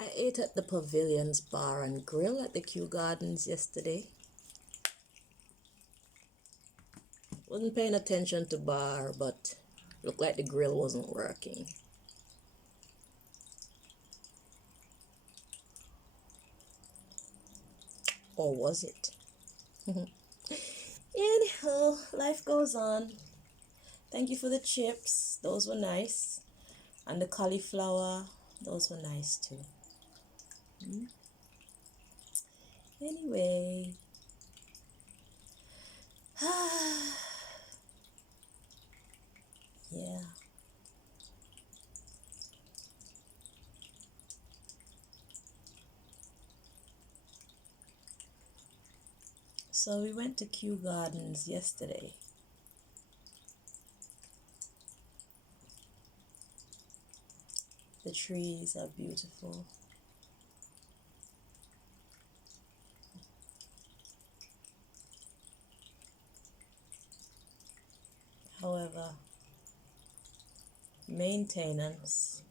I ate at the Pavilions Bar and Grill at the Kew Gardens yesterday. Wasn't paying attention to bar, but looked like the grill wasn't working. Or was it? Anyhow, life goes on. Thank you for the chips. Those were nice. And the cauliflower, those were nice too. Anyway. Yeah. So we went to Kew Gardens yesterday. The trees are beautiful. However, maintenance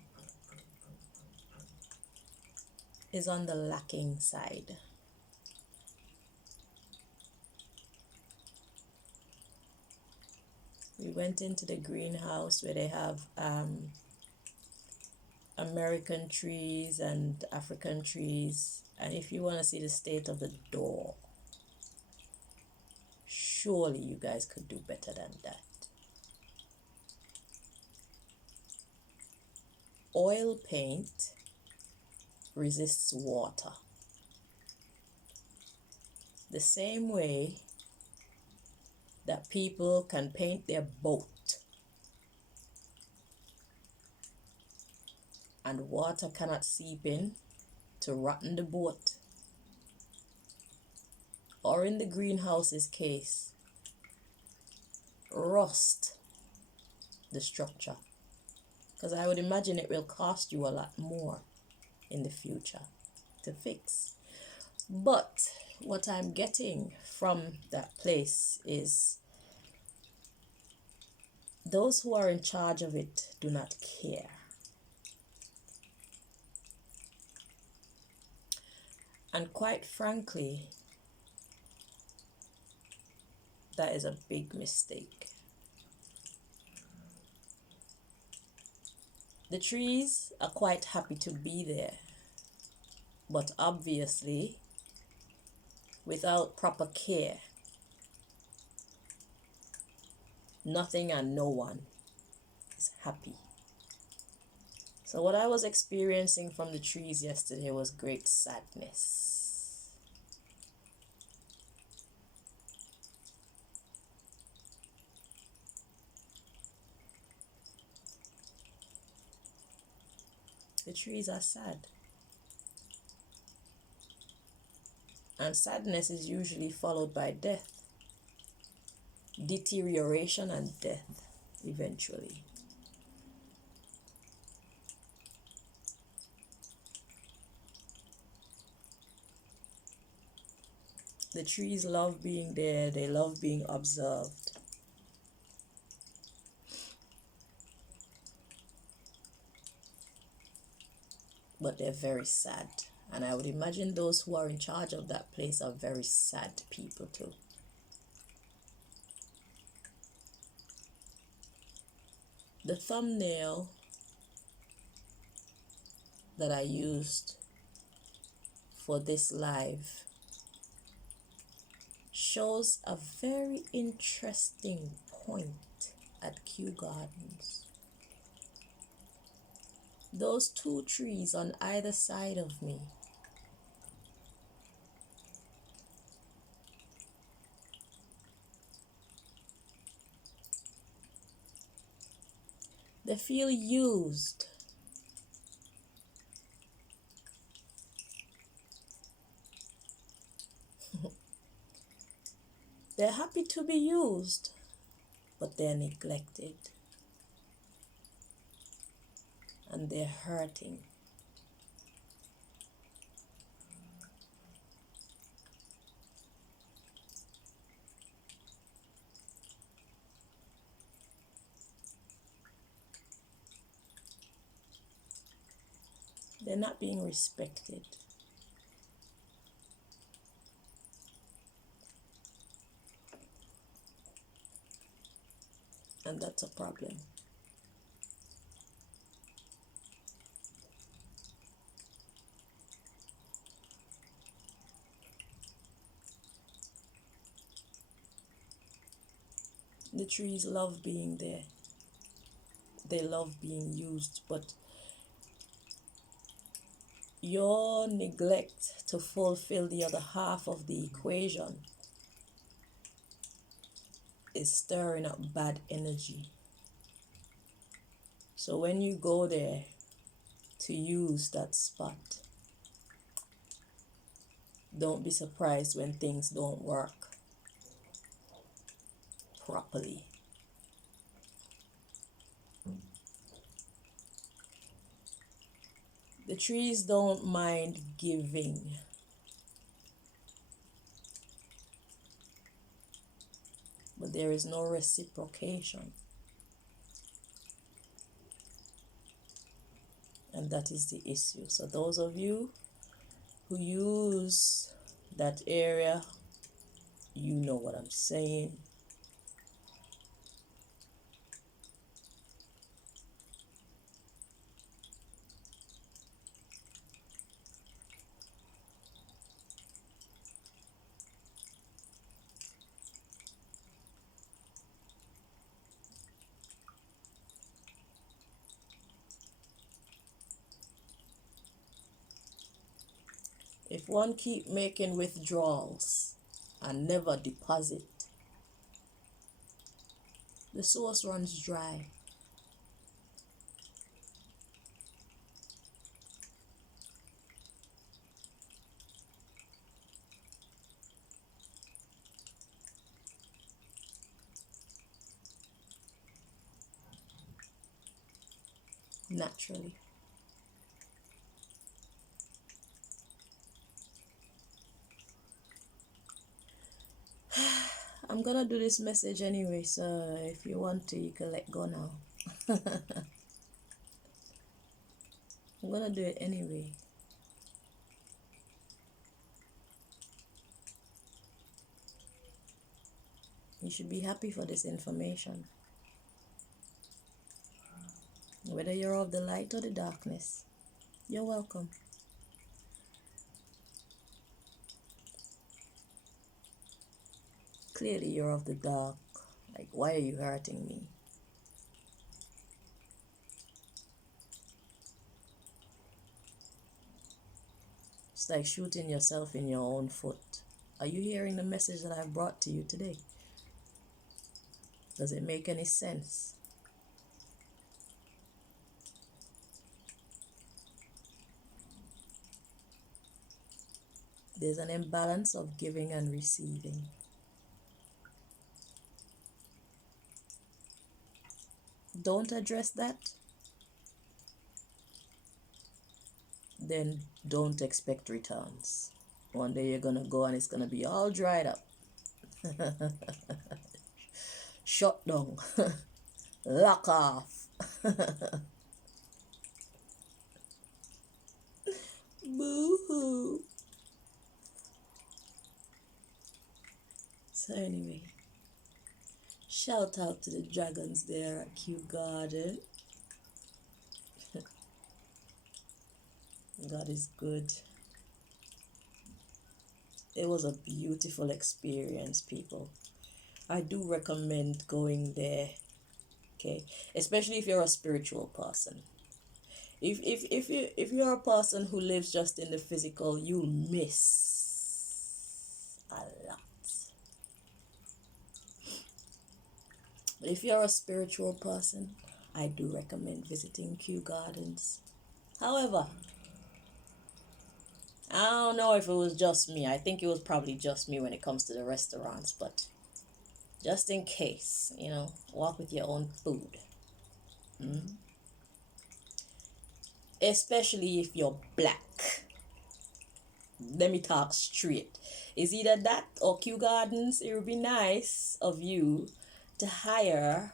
is on the lacking side. We went into the greenhouse where they have American trees and African trees, and if you want to see the state of the door, surely you guys could do better than that. Oil paint resists water the same way that people can paint their boat and water cannot seep in to rotten the boat, or in the greenhouse's case, rust the structure, because I would imagine it will cost you a lot more in the future to fix. But what I'm getting from that place is those who are in charge of it do not care. And quite frankly, that is a big mistake. The trees are quite happy to be there, but obviously, without proper care, nothing and no one is happy. So what I was experiencing from the trees yesterday was great sadness. The trees are sad. And sadness is usually followed by death, deterioration and death eventually. The trees love being there, they love being observed. But they're very sad. And I would imagine those who are in charge of that place are very sad people too. The thumbnail that I used for this live shows a very interesting point at Kew Gardens. Those two trees on either side of me they feel used. They're happy to be used, but they're neglected. And they're hurting. They're not being respected. And that's a problem. The trees love being there. They love being used, but your neglect to fulfill the other half of the equation is stirring up bad energy. So when you go there to use that spot, don't be surprised when things don't work properly. The trees don't mind giving. But there is no reciprocation. And that is the issue. So those of you who use that area, you know what I'm saying. If one keep making withdrawals and never deposit, the source runs dry. Naturally. I'm gonna do this message anyway, so if you want to, you can let go now. I'm gonna do it anyway. You should be happy for this information. Whether you're of the light or the darkness, you're welcome. Clearly you're of the dark. Like, why are you hurting me? It's like shooting yourself in your own foot. Are you hearing the message that I've brought to you today? Does it make any sense? There's an imbalance of giving and receiving. Don't address that, then don't expect returns. One day you're gonna go and it's gonna be all dried up. Shut down. Lock off. Boo-hoo. So anyway, shout out to the dragons there at Kew Garden. God is good. It was a beautiful experience, people. I do recommend going there, okay? Especially if you're a spiritual person. If you're a person who lives just in the physical, you'll miss a lot. But if you're a spiritual person, I do recommend visiting Kew Gardens. However, I don't know if it was just me. I think it was probably just me when it comes to the restaurants, but just in case, walk with your own food. Especially if you're black. Let me talk straight. It's either that or Kew Gardens. It would be nice of you to hire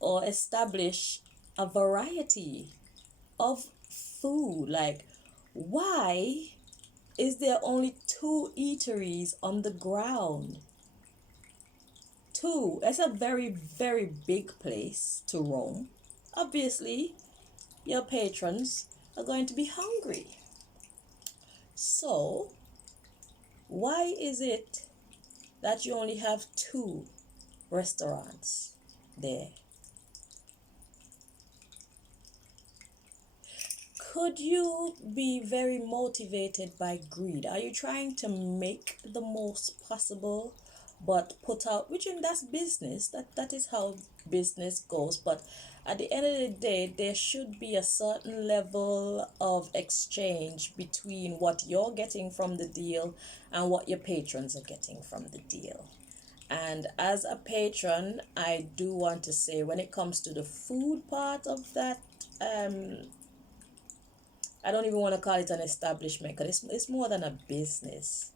or establish a variety of food. Like, why is there only two eateries on the ground? Two. It's a very, very big place to roam. Obviously, your patrons are going to be hungry. So, why is it that you only have two restaurants there? Could you be very motivated by greed? Are you trying to make the most possible but put out, which in that's business, that is how business goes, but at the end of the day there should be a certain level of exchange between what you're getting from the deal and what your patrons are getting from the deal. And as a patron, I do want to say, when it comes to the food part of that, I don't even want to call it an establishment, because it's more than a business.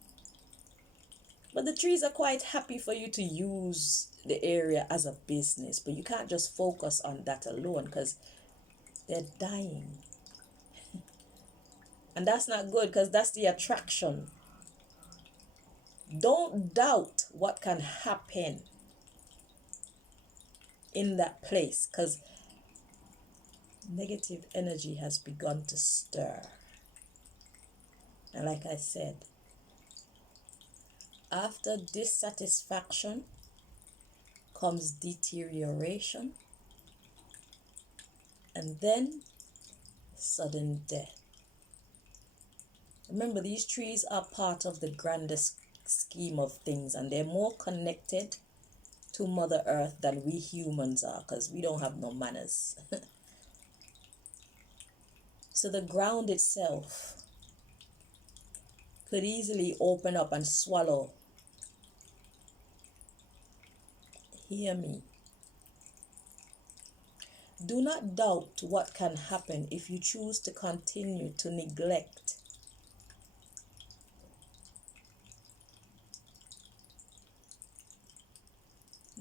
But the trees are quite happy for you to use the area as a business, but you can't just focus on that alone, because they're dying. And that's not good, because that's the attraction. Don't doubt what can happen in that place, because negative energy has begun to stir. And like I said, after dissatisfaction comes deterioration, and then sudden death. Remember, these trees are part of the grandest scheme of things, and they're more connected to Mother Earth than we humans are, because we don't have no manners. So the ground itself could easily open up and swallow. Hear me. Do not doubt what can happen if you choose to continue to neglect.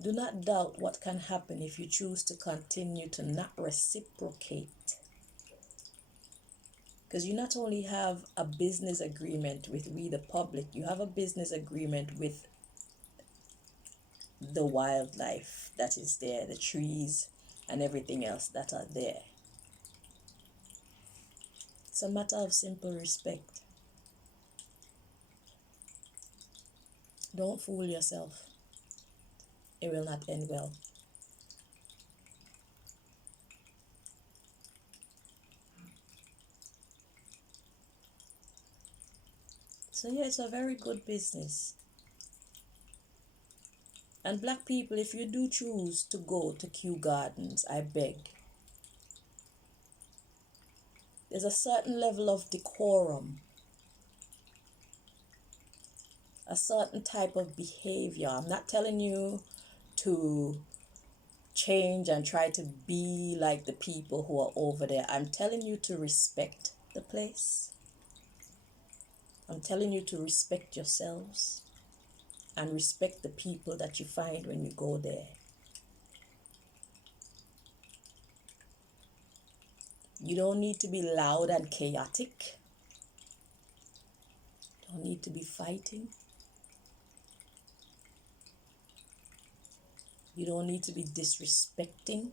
Do not doubt what can happen if you choose to continue to not reciprocate. Because you not only have a business agreement with we the public, you have a business agreement with the wildlife that is there, the trees and everything else that are there. It's a matter of simple respect. Don't fool yourself. It will not end well. So yeah, it's a very good business. And black people, if you do choose to go to Kew Gardens, I beg. There's a certain level of decorum, a certain type of behavior. I'm not telling you to change and try to be like the people who are over there. I'm telling you to respect the place. I'm telling you to respect yourselves and respect the people that you find when you go there. You don't need to be loud and chaotic. Don't need to be fighting. You don't need to be disrespecting.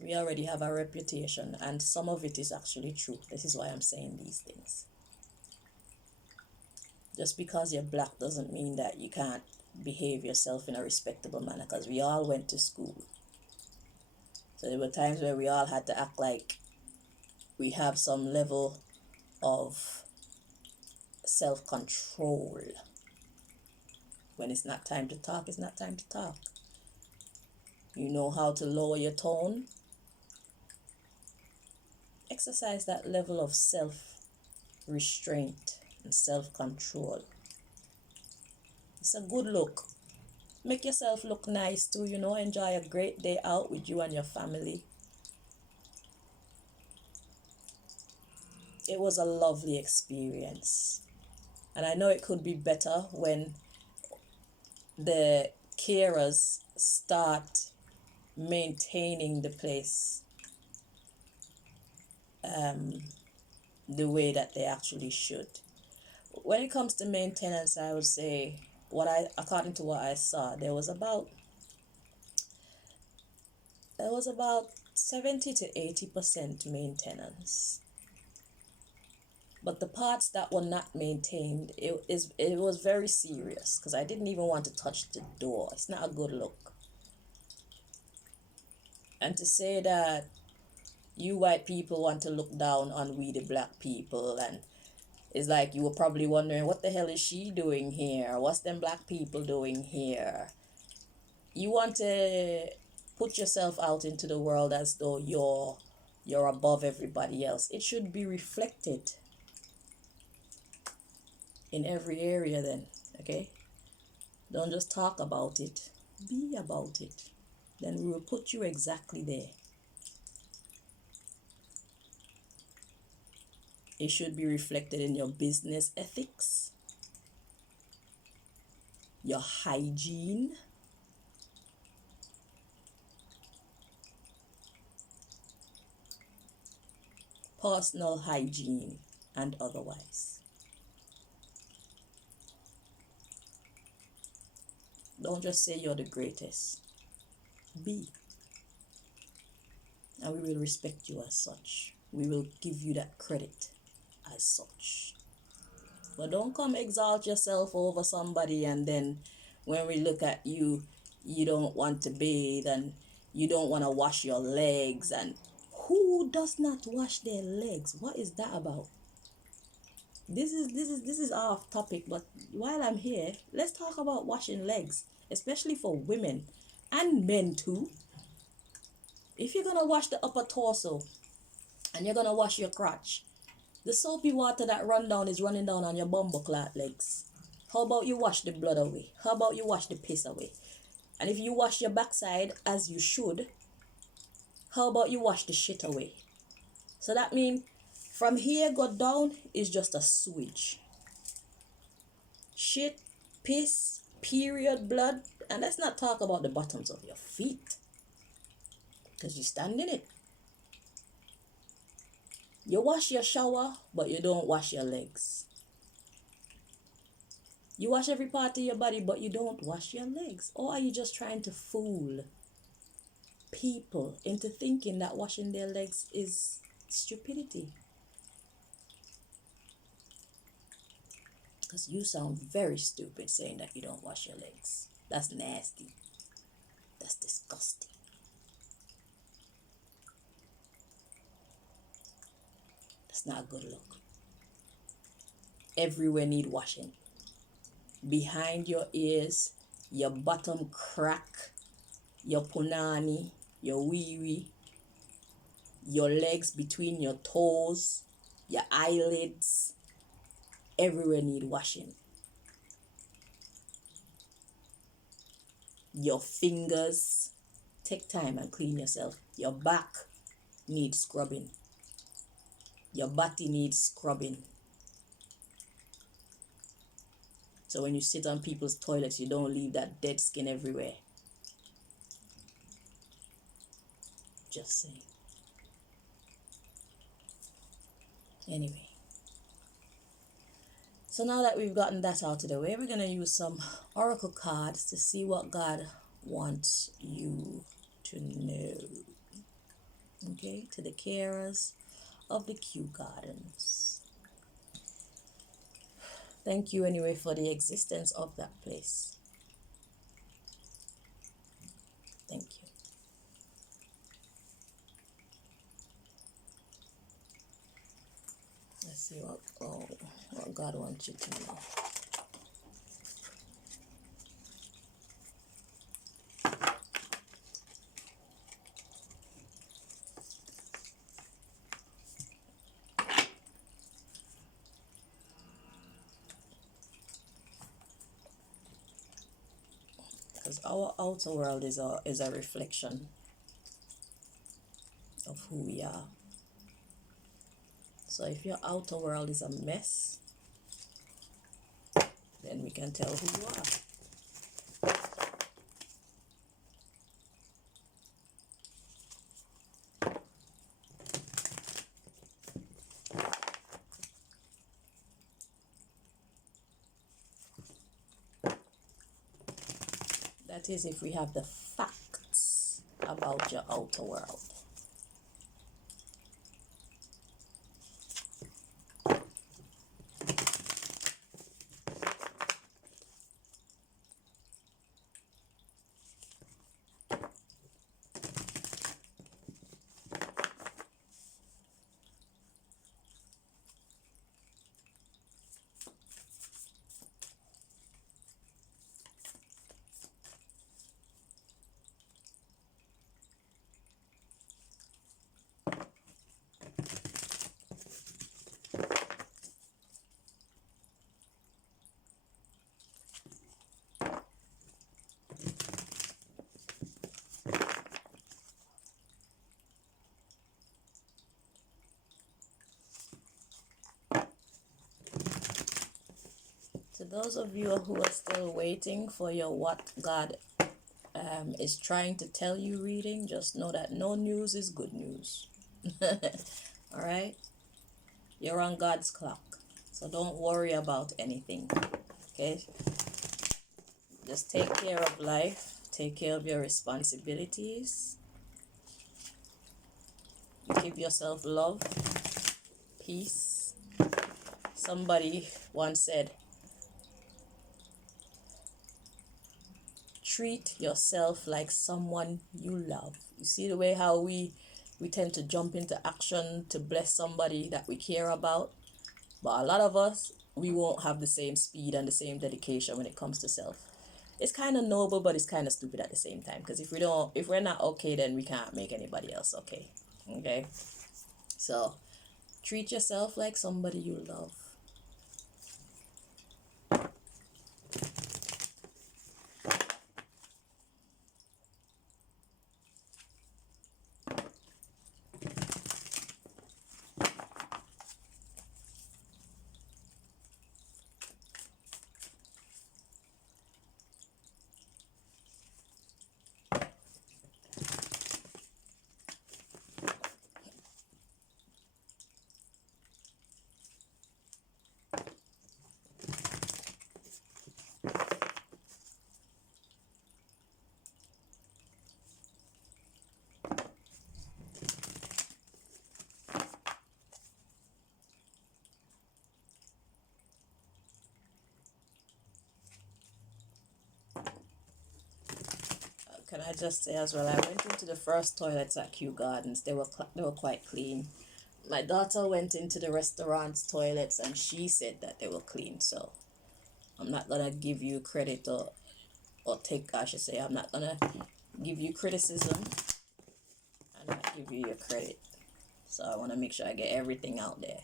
We already have a reputation, and some of it is actually true. This is why I'm saying these things. Just because you're black doesn't mean that you can't behave yourself in a respectable manner, because we all went to school. So there were times where we all had to act like we have some level of self-control. When it's not time to talk, it's not time to talk. You know how to lower your tone. Exercise that level of self-restraint and self-control. It's a good look. Make yourself look nice too, enjoy a great day out with you and your family. It was a lovely experience. And I know it could be better when the carers start maintaining the place the way that they actually should. When it comes to maintenance, I would say according to what I saw, there was about 70 to 80% maintenance. But the parts that were not maintained, it was very serious, because I didn't even want to touch the door. It's not a good look. And to say that you white people want to look down on we the black people, and it's like you were probably wondering, what the hell is she doing here? What's them black people doing here? You want to put yourself out into the world as though you're above everybody else. It should be reflected in every area then, okay? Don't just talk about it, be about it. Then we will put you exactly there. It should be reflected in your business ethics, your hygiene, personal hygiene, and otherwise. Don't just say you're the greatest. Be. And we will respect you as such. We will give you that credit as such. But don't come exalt yourself over somebody, and then when we look at you, you don't want to bathe and you don't want to wash your legs. And who does not wash their legs? What is that about? This is off topic, but while I'm here, let's talk about washing legs, especially for women and men too. If you're gonna wash the upper torso and you're gonna wash your crotch, the soapy water that is running down on your bumbleclot legs. How about you wash the blood away? How about you wash the piss away? And if you wash your backside as you should, how about you wash the shit away? So that means from here go down is just a switch. Shit, piss, period, blood. And let's not talk about the bottoms of your feet, because you stand in it. You wash your shower, but you don't wash your legs. You wash every part of your body, but you don't wash your legs. Or are you just trying to fool people into thinking that washing their legs is stupidity? Because you sound very stupid saying that you don't wash your legs. That's nasty. That's disgusting. That's not a good look. Everywhere need washing. Behind your ears, your bottom crack, your punani, your wee-wee, your legs between your toes, your eyelids, everywhere need washing. Your fingers, take time and clean yourself. Your back needs scrubbing. Your body needs scrubbing. So when you sit on people's toilets, you don't leave that dead skin everywhere. Just saying. Anyway. So now that we've gotten that out of the way, we're going to use some oracle cards to see what God wants you to know. Okay, to the carers of the Kew Gardens. Thank you anyway for the existence of that place. Thank you. Let's see what God wants you to know. Because our outer world is a reflection of who we are. So if your outer world is a mess, then we can tell who you are. That is, if we have the facts about your outer world. To those of you who are still waiting for your what God is trying to tell you reading, just know that no news is good news. All right? You're on God's clock. So don't worry about anything. Okay? Just take care of life. Take care of your responsibilities. Give yourself love, peace. Somebody once said, treat yourself like someone you love. You see the way how we tend to jump into action to bless somebody that we care about, but a lot of us, we won't have the same speed and the same dedication when it comes to self. It's kind of noble, but it's kind of stupid at the same time, because if we're not okay, then we can't make anybody else okay. Okay, so treat yourself like somebody you love. Can I just say as well, I went into the first toilets at Kew Gardens. They were quite clean. My daughter went into the restaurant's toilets and she said that they were clean. So I'm not gonna give you credit or take, I should say, I'm not gonna give you criticism and not give you your credit. So I want to make sure I get everything out there.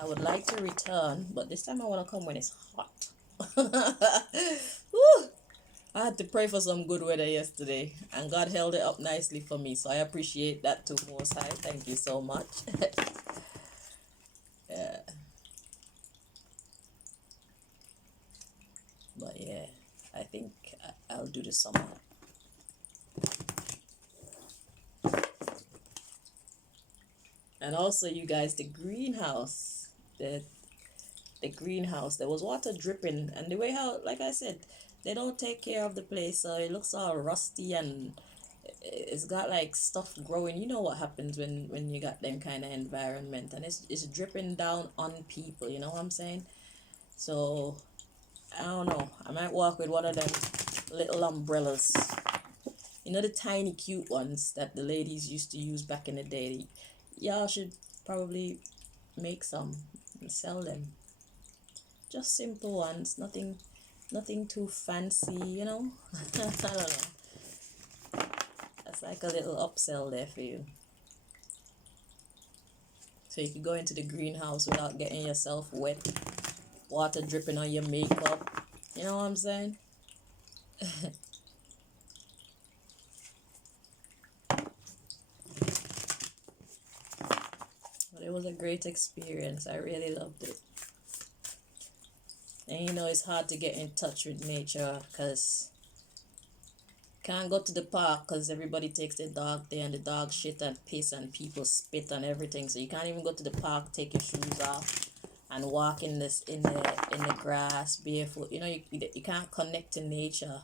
I would like to return, but this time I want to come when it's hot. Woo! I had to pray for some good weather yesterday, and God held it up nicely for me, so I appreciate that too, Most High. Thank you so much. Yeah. But yeah, I think I'll do the summer. And also, you guys, the greenhouse, the greenhouse, there was water dripping, and the way how, like I said, they don't take care of the place, so it looks all rusty and it's got like stuff growing. You know what happens when you got them kind of environment, and it's dripping down on people, you know what I'm saying? So I don't know, I might walk with one of them little umbrellas, you know, the tiny cute ones that the ladies used to use back in the day. Y'all should probably make some and sell them. Just simple ones, nothing too fancy, you know. I don't know. That's like a little upsell there for you. So you could go into the greenhouse without getting yourself wet, water dripping on your makeup. You know what I'm saying? But it was a great experience. I really loved it. And you know, it's hard to get in touch with nature because can't go to the park because everybody takes their dog there and the dog shit and piss and people spit and everything. So you can't even go to the park, take your shoes off and walk in this in the grass barefoot. You know, you can't connect to nature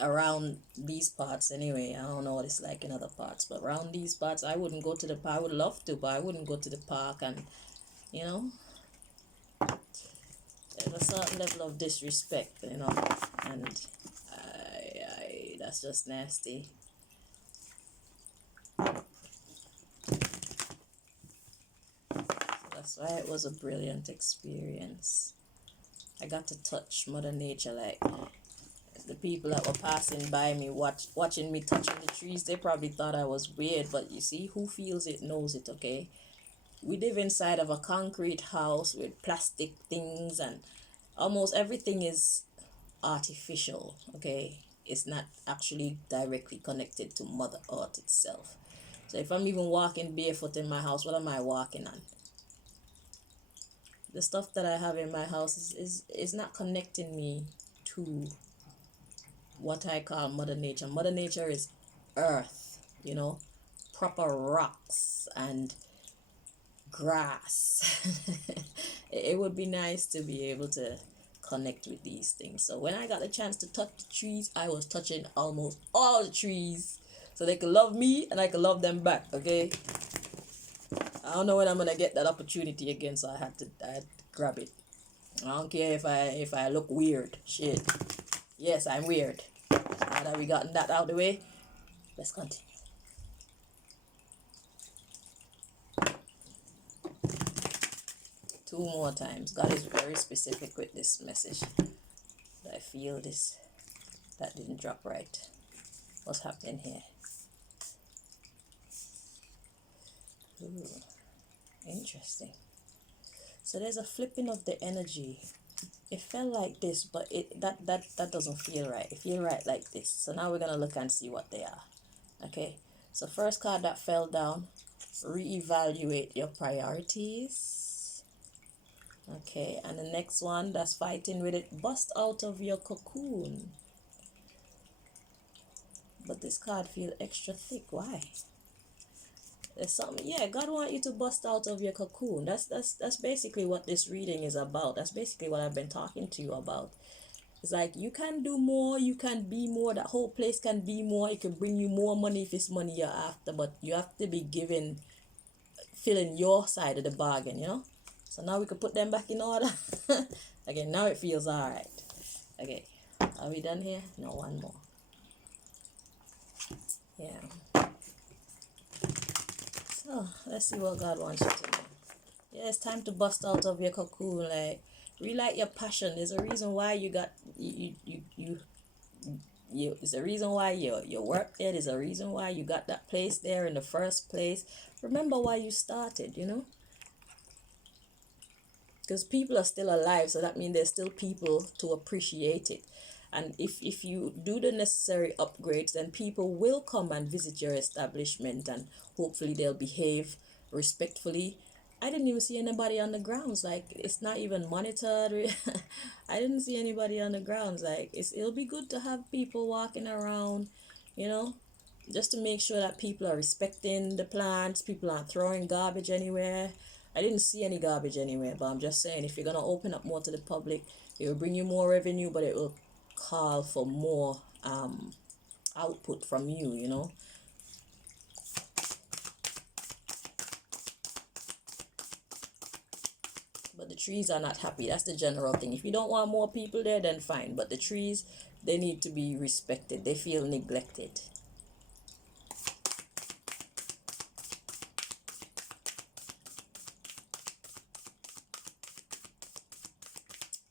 around these parts anyway. I don't know what it's like in other parts, but around these parts I wouldn't go to the park. I would love to, but I wouldn't go to the park. And you know, there's a certain level of disrespect, you know, and that's just nasty. That's why it was a brilliant experience. I got to touch Mother Nature. Like the people that were passing by me, watching me touching the trees, they probably thought I was weird. But you see, who feels it knows it, okay? We live inside of a concrete house with plastic things, and almost everything is artificial, okay? It's not actually directly connected to Mother Earth itself. So if I'm even walking barefoot in my house, what am I walking on? The stuff that I have in my house is not connecting me to what I call Mother Nature. Mother Nature is earth, you know, proper rocks and grass. It would be nice to be able to connect with these things. So when I got the chance to touch the trees, I was touching almost all the trees so they could love me and I could love them back, okay? I don't know when I'm gonna get that opportunity again, so I had to grab it. I don't care if I look weird. Shit. Yes, I'm weird. Now that we gotten that out of the way, let's continue. Two more times. God is very specific with this message. I feel this. That didn't drop right. What's happening here? Ooh, interesting. So there's a flipping of the energy. It felt like this, but that doesn't feel right. It feels right like this. So now we're gonna look and see what they are. Okay. So first card that fell down, reevaluate your priorities. Okay, and the next one that's fighting with it, bust out of your cocoon. But this card feels extra thick. Why? There's something. Yeah, God want you to bust out of your cocoon. That's basically what this reading is about. That's basically what I've been talking to you about. It's like you can do more, you can be more. That whole place can be more. It can bring you more money if it's money you're after, but you have to be filling your side of the bargain, you know. So now we can put them back in order. Okay, now it feels all right. Okay, are we done here? No, one more. Yeah. So let's see what God wants you to do. Yeah, it's time to bust out of your cocoon. Like, relight your passion. There's a reason why you got you. It's a reason why you work there. There's a reason why you got that place there in the first place. Remember why you started, you know. Because people are still alive, so that means there's still people to appreciate it. And if you do the necessary upgrades, then people will come and visit your establishment, and hopefully they'll behave respectfully. I didn't even see anybody on the grounds. Like, it's not even monitored. I didn't see anybody on the grounds. Like, it'll be good to have people walking around, you know, just to make sure that people are respecting the plants, people aren't throwing garbage anywhere. I didn't see any garbage anywhere, but I'm just saying, if you're gonna open up more to the public, it will bring you more revenue, but it will call for more output from you, you know. But the trees are not happy. That's the general thing. If you don't want more people there, then fine. But the trees, they need to be respected. They feel neglected.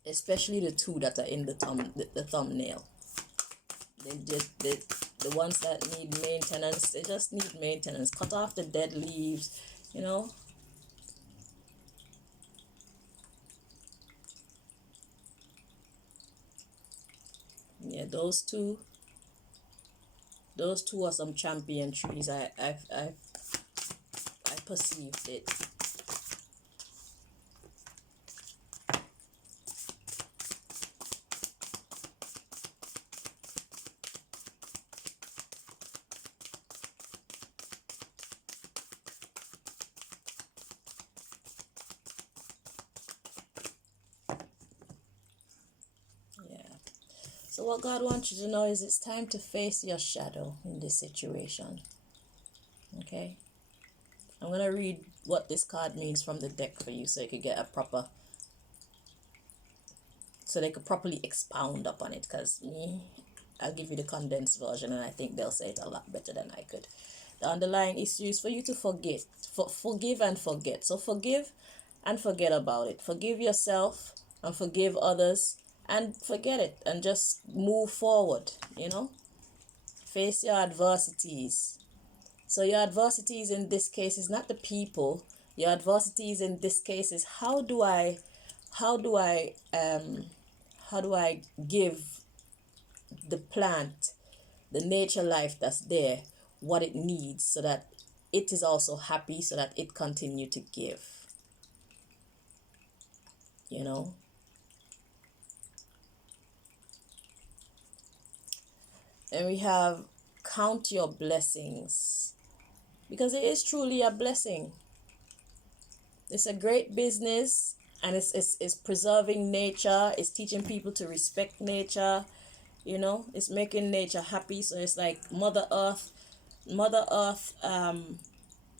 Especially the two that are in the thumbnail. The ones that need maintenance, they just need maintenance. Cut off the dead leaves, you know. Yeah, those two are some champion trees. I perceived it. So what God wants you to know is it's time to face your shadow in this situation. Okay? I'm going to read what this card means from the deck for you so you could get a proper, so they could properly expound upon it, because me, I'll give you the condensed version and I think they'll say it a lot better than I could. The underlying issue is for you to forgive and forget. So forgive and forget about it. Forgive yourself and forgive others and forget it and just move forward, Face your adversities. So your adversities in this case is not the people. Your adversities in this case is how do I give the plant, the nature life that's there, what it needs so that it is also happy, so that it continue to give, And we have count your blessings, because it is truly a blessing. It's a great business, and it's preserving nature. It's teaching people to respect nature. It's making nature happy. So it's like Mother Earth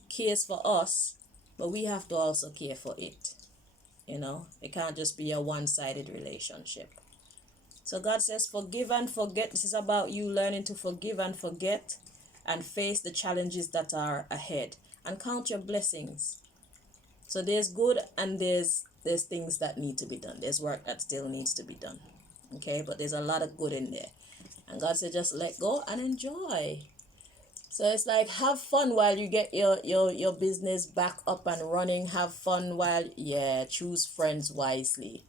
cares for us, but we have to also care for it. It can't just be a one-sided relationship. So God says forgive and forget. This is about you learning to forgive and forget and face the challenges that are ahead and count your blessings. So there's good and there's things that need to be done. There's work that still needs to be done. Okay, but there's a lot of good in there. And God said just let go and enjoy. So it's like have fun while you get your business back up and running. Have fun while, choose friends wisely.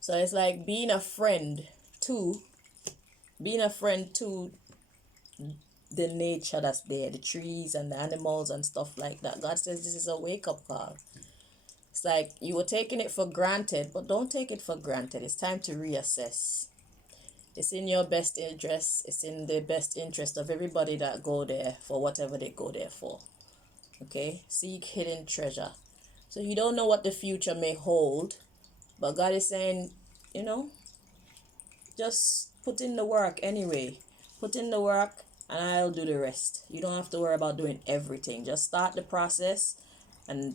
So it's like being a friend to the nature that's there, the trees and the animals and stuff like that. God says this is a wake-up call. It's like you were taking it for granted, but don't take it for granted. It's time to reassess. It's in your best interest. It's in the best interest of everybody that go there for whatever they go there for. Okay? Seek hidden treasure. So you don't know what the future may hold, but God is saying, just put in the work anyway. Put in the work and I'll do the rest. You don't have to worry about doing everything. Just start the process and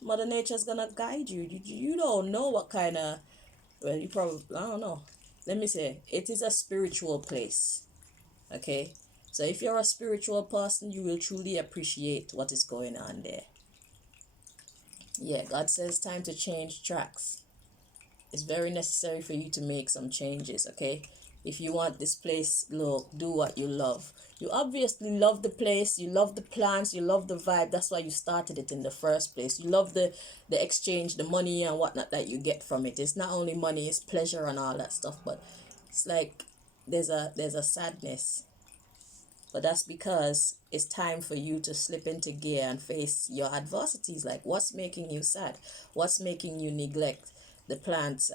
Mother Nature's gonna guide you. You don't know what kind of, well, you probably, I don't know. Let me say, it is a spiritual place. Okay? So if you're a spiritual person, you will truly appreciate what is going on there. Yeah, God says time to change tracks. It's very necessary for you to make some changes, okay? If you want this place, look, do what you love. You obviously love the place, you love the plants, you love the vibe. That's why you started it in the first place. You love the exchange, the money and whatnot that you get from it. It's not only money, it's pleasure and all that stuff, but it's like there's a sadness. But that's because it's time for you to slip into gear and face your adversities. Like what's making you sad? What's making you neglect the plants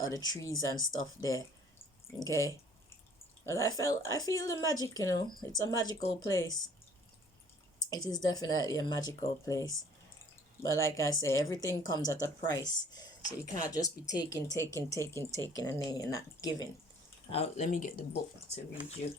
or the trees and stuff there? Okay? But I feel the magic, It's a magical place. It is definitely a magical place. But like I say, everything comes at a price. So you can't just be taking, and then you're not giving. Let me get the book to read you.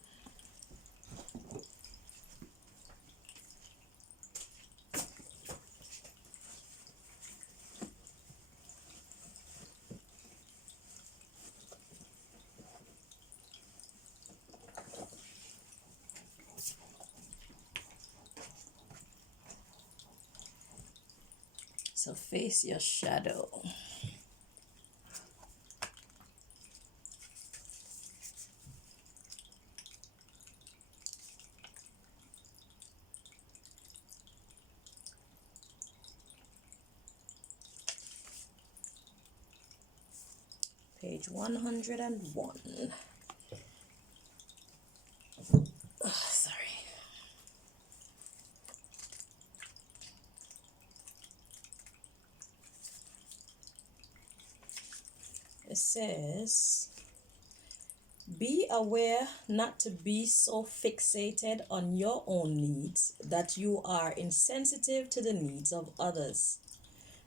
So face your shadow. Page 101. Oh, sorry. It says, be aware not to be so fixated on your own needs that you are insensitive to the needs of others.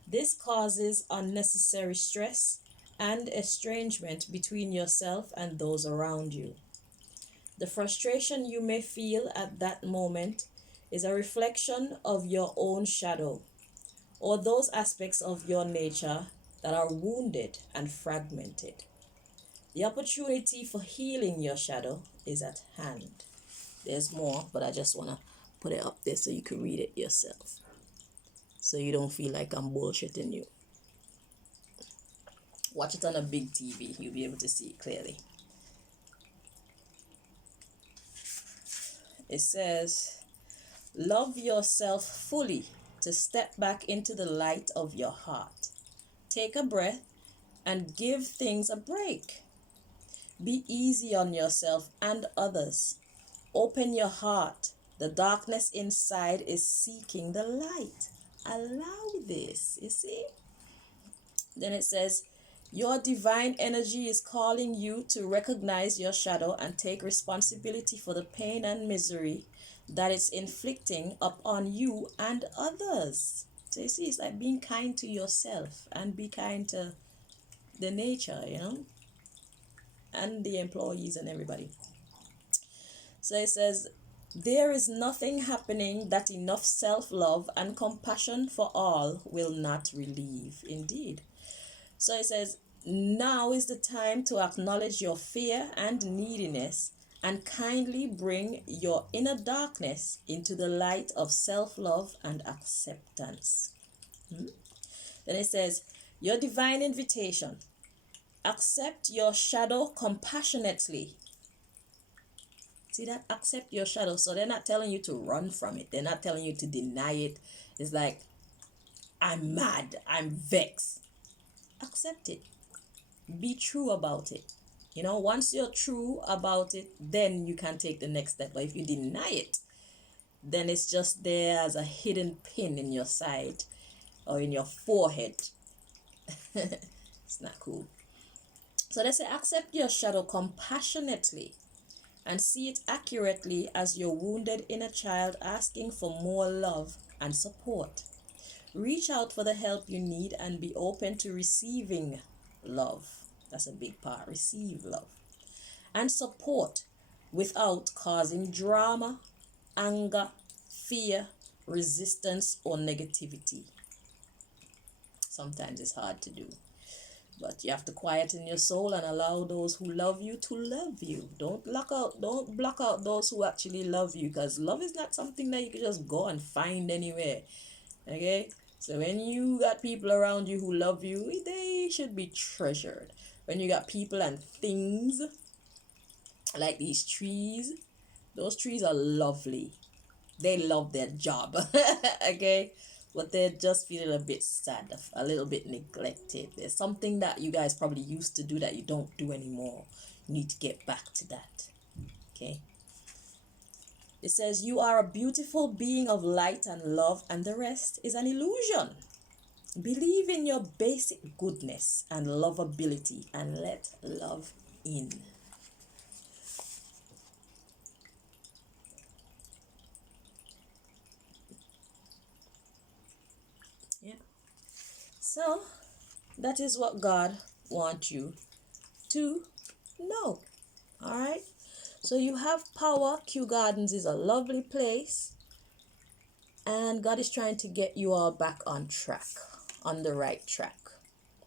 This causes unnecessary stress and estrangement between yourself and those around you. The frustration you may feel at that moment is a reflection of your own shadow or those aspects of your nature that are wounded and fragmented. The opportunity for healing your shadow is at hand. There's more, but I just want to put it up there so you can read it yourself. So you don't feel like I'm bullshitting you. Watch it on a big TV. You'll be able to see it clearly. It says, love yourself fully to step back into the light of your heart. Take a breath and give things a break. Be easy on yourself and others. Open your heart. The darkness inside is seeking the light. Allow this, you see? Then it says, your divine energy is calling you to recognize your shadow and take responsibility for the pain and misery that it's inflicting upon you and others. So you see, it's like being kind to yourself and be kind to the nature, you know, and the employees and everybody. So it says, there is nothing happening that enough self-love and compassion for all will not relieve. Indeed. So it says, now is the time to acknowledge your fear and neediness and kindly bring your inner darkness into the light of self-love and acceptance. Then it says, your divine invitation. Accept your shadow compassionately. See that? Accept your shadow. So they're not telling you to run from it. They're not telling you to deny it. It's like, I'm mad. I'm vexed. Accept it. Be true about it. You know, once you're true about it, then you can take the next step. But if you deny it, then it's just there as a hidden pin in your side or in your forehead. It's not cool. So they say, accept your shadow compassionately and see it accurately as your wounded inner child asking for more love and support. Reach out for the help you need and be open to receiving love. That's a big part. Receive love and support without causing drama, anger, fear, resistance, or negativity. Sometimes it's hard to do, but you have to quieten your soul and allow those who love you to love you. Don't block out those who actually love you, because love is not something that you can just go and find anywhere. Okay? So when you got people around you who love you, they should be treasured. When you got people and things like these trees, those trees are lovely. They love their job. Okay? But they're just feeling a bit sad, a little bit neglected. There's something that you guys probably used to do that you don't do anymore. You need to get back to that. Okay? It says, you are a beautiful being of light and love, and the rest is an illusion. Believe in your basic goodness and lovability and let love in. Yeah. So, that is what God wants you to know. Alright? So you have power. Kew Gardens is a lovely place. And God is trying to get you all back on track. On the right track.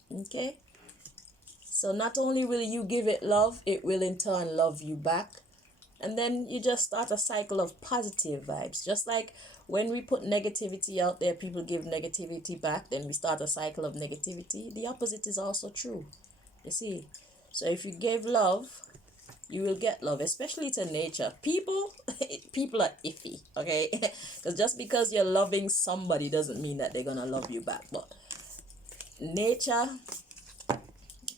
Okay? So not only will you give it love, it will in turn love you back. And then you just start a cycle of positive vibes. Just like when we put negativity out there, people give negativity back. Then we start a cycle of negativity. The opposite is also true. You see? So if you give love, you will get love, especially to nature. People are iffy, okay? Because just because you're loving somebody doesn't mean that they're going to love you back. But nature,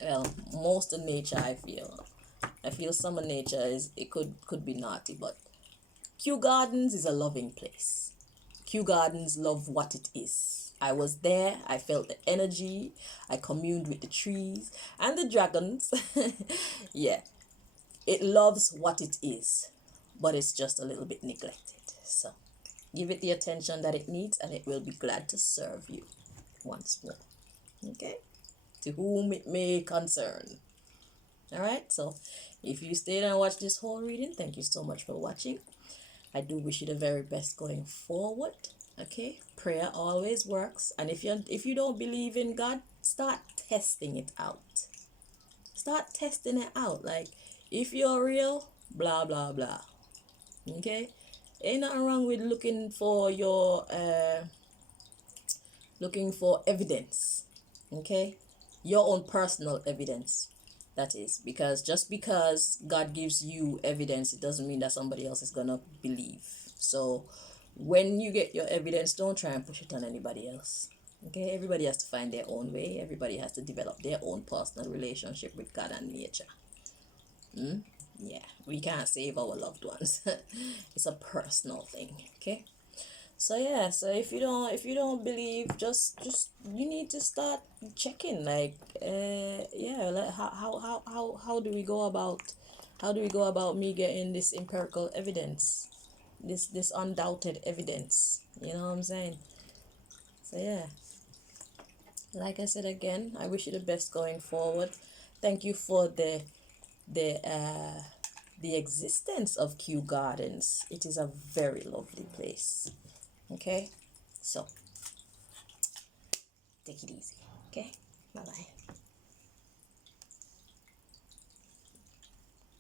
well, most of nature, I feel some of nature it could be naughty, but Kew Gardens is a loving place. Kew Gardens love what it is. I was there, I felt the energy, I communed with the trees and the dragons. Yeah, it loves what it is, but it's just a little bit neglected. So give it the attention that it needs and it will be glad to serve you once more. Okay? to whom it may concern. All right, so if you stayed and watched this whole reading, thank you so much for watching. I do wish you the very best going forward. Okay, prayer always works, and if you don't believe in God, start testing it out. Start testing it out. Like, if you're real, blah blah blah. Okay, ain't nothing wrong with looking for evidence. Okay, your own personal evidence. That is, because just because God gives you evidence, it doesn't mean that somebody else is gonna believe. So when you get your evidence, don't try and push it on anybody else. Okay, everybody has to find their own way. Everybody has to develop their own personal relationship with God and nature. Yeah, we can't save our loved ones. It's a personal thing. Okay. So yeah, so if you don't believe, just you need to start checking, like, yeah, like how do we go about, me getting this empirical evidence, this undoubted evidence, you know what I'm saying? So yeah, like I said again, I wish you the best going forward. Thank you for the uh the existence of Kew Gardens. It is a very lovely place. Okay, so take it easy. Okay, bye bye.